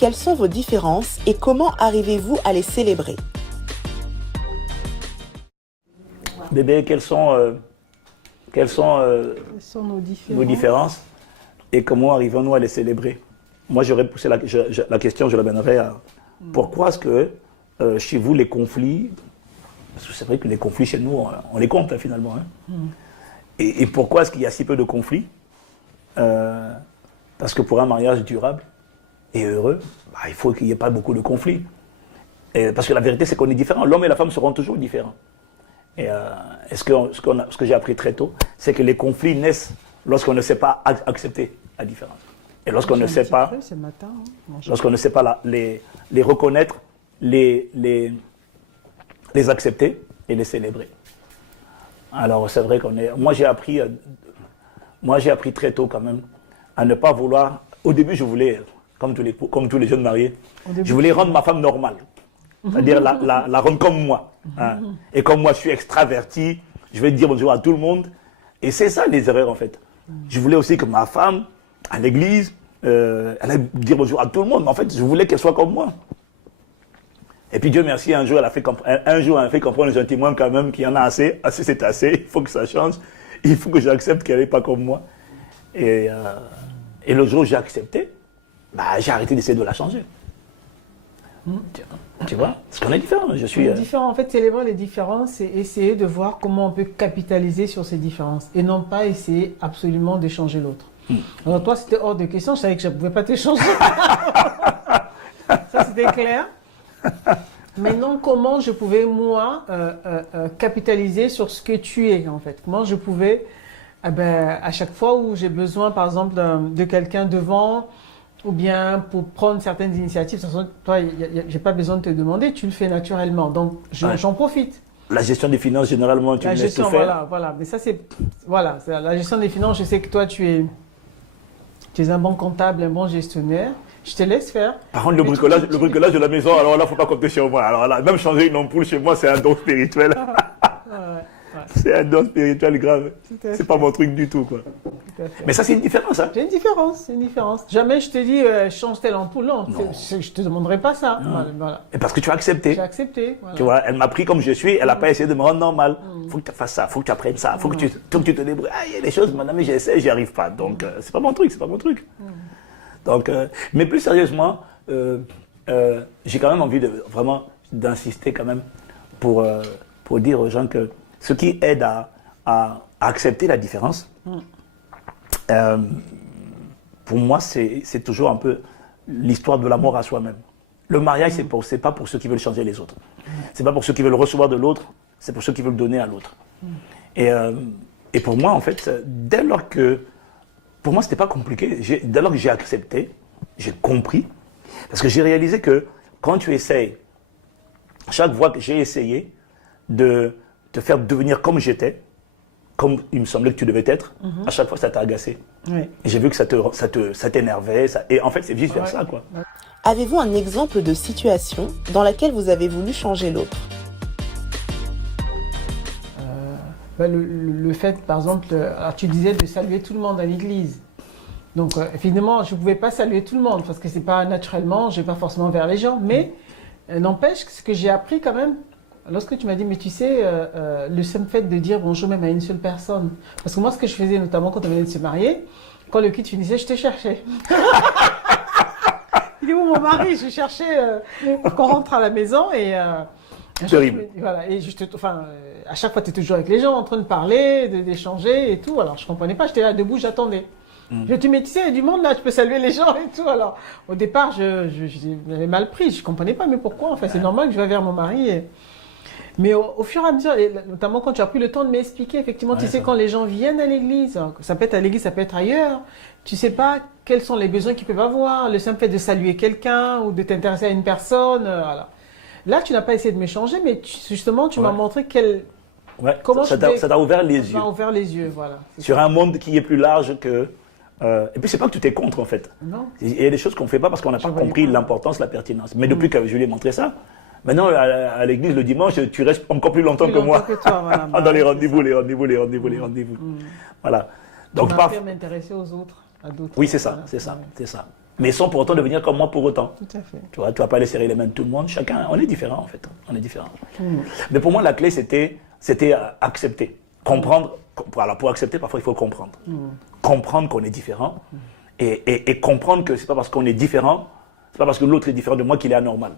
Quelles sont vos différences et comment arrivez-vous à les célébrer? Bébé, quelles sont nos différences et comment arrivons-nous à les célébrer? Moi, j'aurais poussé la question, je l'amènerais à pourquoi est-ce que chez vous, les conflits, parce que c'est vrai que les conflits chez nous, on les compte finalement. Hein. Et pourquoi est-ce qu'il y a si peu de conflits? Parce que pour un mariage durable et heureux, il faut qu'il n'y ait pas beaucoup de conflits. Parce que la vérité, c'est qu'on est différents. L'homme et la femme seront toujours différents. Et ce que j'ai appris très tôt, c'est que les conflits naissent lorsqu'on ne sait pas accepter la différence. Et lorsqu'on ne sait pas, lorsqu'on ne sait pas les reconnaître, les accepter et les célébrer. Alors c'est vrai moi j'ai appris très tôt quand même à ne pas vouloir. Au début je voulais, comme tous les jeunes mariés, je voulais rendre ma femme normale. C'est-à-dire la rendre comme moi. Hein. Et comme moi, je suis extraverti, je vais dire bonjour à tout le monde. Et c'est ça les erreurs en fait. Je voulais aussi que ma femme, à l'église, elle allait dire bonjour à tout le monde. Mais en fait, je voulais qu'elle soit comme moi. Et puis Dieu merci, un jour, elle a fait comprendre gentiment quand même qu'il y en a assez. Assez, c'est assez. Il faut que ça change. Il faut que j'accepte qu'elle n'est pas comme moi. Et le jour où j'ai accepté, j'ai arrêté d'essayer de la changer. Tu vois, parce qu'on est différents. On est différents. En fait, célébrer les différences, c'est essayer de voir comment on peut capitaliser sur ces différences et non pas essayer absolument d'échanger l'autre. Alors toi, c'était hors de question. Je savais que je ne pouvais pas t'échanger. Ça, c'était clair. Maintenant, comment je pouvais, moi, capitaliser sur ce que tu es, en fait. Comment je pouvais, à chaque fois où j'ai besoin, par exemple, de quelqu'un devant, ou bien pour prendre certaines initiatives, toi, j'ai pas besoin de te demander, tu le fais naturellement. Donc, j'en profite. La gestion des finances, généralement, tu me laisses tout faire. Voilà. Mais ça, c'est la gestion des finances. Je sais que toi, tu es un bon comptable, un bon gestionnaire. Je te laisse faire. Par contre, le bricolage de la maison, alors là, faut pas compter sur moi. Alors là, même changer une ampoule chez moi, c'est un don spirituel. C'est un don spirituel grave. C'est pas mon truc du tout, quoi. Mais ça, c'est une différence, hein? C'est une différence. Jamais je te dis, change telle ampoule. Non. Je te demanderai pas ça. Voilà. Et parce que tu as accepté. J'ai accepté. Voilà. Tu vois, elle m'a pris comme je suis, elle n'a pas essayé de me rendre normal. Faut que tu fasses ça, faut que tu apprennes ça, faut que tu te débrouilles. Il y a des choses, mon ami, j'essaie, j'y arrive pas. Donc, c'est pas mon truc. Donc, mais plus sérieusement, j'ai quand même envie d'insister quand même pour dire aux gens que ce qui aide à accepter la différence, pour moi, c'est toujours un peu l'histoire de l'amour à soi-même. Le mariage, c'est pas pour ceux qui veulent changer les autres. C'est pas pour ceux qui veulent recevoir de l'autre, c'est pour ceux qui veulent donner à l'autre. Et pour moi, en fait, pour moi, c'était pas compliqué. Dès lors que j'ai accepté, j'ai compris, parce que j'ai réalisé que quand tu essayes, chaque fois que j'ai essayé de te faire devenir comme j'étais, comme il me semblait que tu devais être, à chaque fois ça t'a agacé. Oui. Et j'ai vu que ça t'énervait, et en fait c'est vice versa, quoi. Avez-vous un exemple de situation dans laquelle vous avez voulu changer l'autre? Le fait, par exemple, alors tu disais de saluer tout le monde à l'église. Donc, évidemment, je ne pouvais pas saluer tout le monde parce que c'est pas naturellement, je ne vais pas forcément vers les gens. Mais n'empêche que ce que j'ai appris quand même, lorsque tu m'as dit, mais tu sais, le simple fait de dire bonjour même à une seule personne. Parce que moi, ce que je faisais, notamment quand on venait de se marier, quand le kit finissait, je te cherchais. Il est où mon mari? Je cherchais qu'on rentre à la maison et... terrible. Voilà, et à chaque fois, tu es toujours avec les gens, en train de parler, d'échanger et tout. Alors, je ne comprenais pas, j'étais là debout, j'attendais. Je dis, mais tu sais, il y a du monde là, tu peux saluer les gens et tout. Alors, au départ, j'avais mal pris, je ne comprenais pas, mais pourquoi? Enfin, c'est normal que je vais vers mon mari. Mais au fur et à mesure, et notamment quand tu as pris le temps de m'expliquer, effectivement, tu sais, quand les gens viennent à l'église, ça peut être à l'église, ça peut être ailleurs, tu ne sais pas quels sont les besoins qu'ils peuvent avoir, le simple fait de saluer quelqu'un ou de t'intéresser à une personne, voilà. Là, tu n'as pas essayé de m'échanger, mais justement, tu m'as montré comment ça t'a ouvert les yeux. Ça m'a ouvert les yeux, voilà. Sur un monde qui est plus large que... et puis, c'est pas que tu t'es contre, en fait. Non. Il y a des choses qu'on ne fait pas parce qu'on n'a pas compris l'importance, la pertinence. Mais depuis que je lui ai montré ça, maintenant, à l'église, le dimanche, tu restes encore plus longtemps que moi. Que toi, voilà. Dans les rendez-vous. Voilà. Donc, m'intéresser aux autres, à d'autres. Oui, c'est ça. mais sans pour autant devenir comme moi pour autant. Tout à fait. Tu vois, tu vas pas aller serrer les mains de tout le monde. Chacun, on est différent en fait. On est différent. Mais pour moi, la clé, c'était accepter. Comprendre. Alors, pour accepter, parfois, il faut comprendre. Comprendre qu'on est différent. Et comprendre que c'est pas parce qu'on est différent, c'est pas parce que l'autre est différent de moi qu'il est anormal.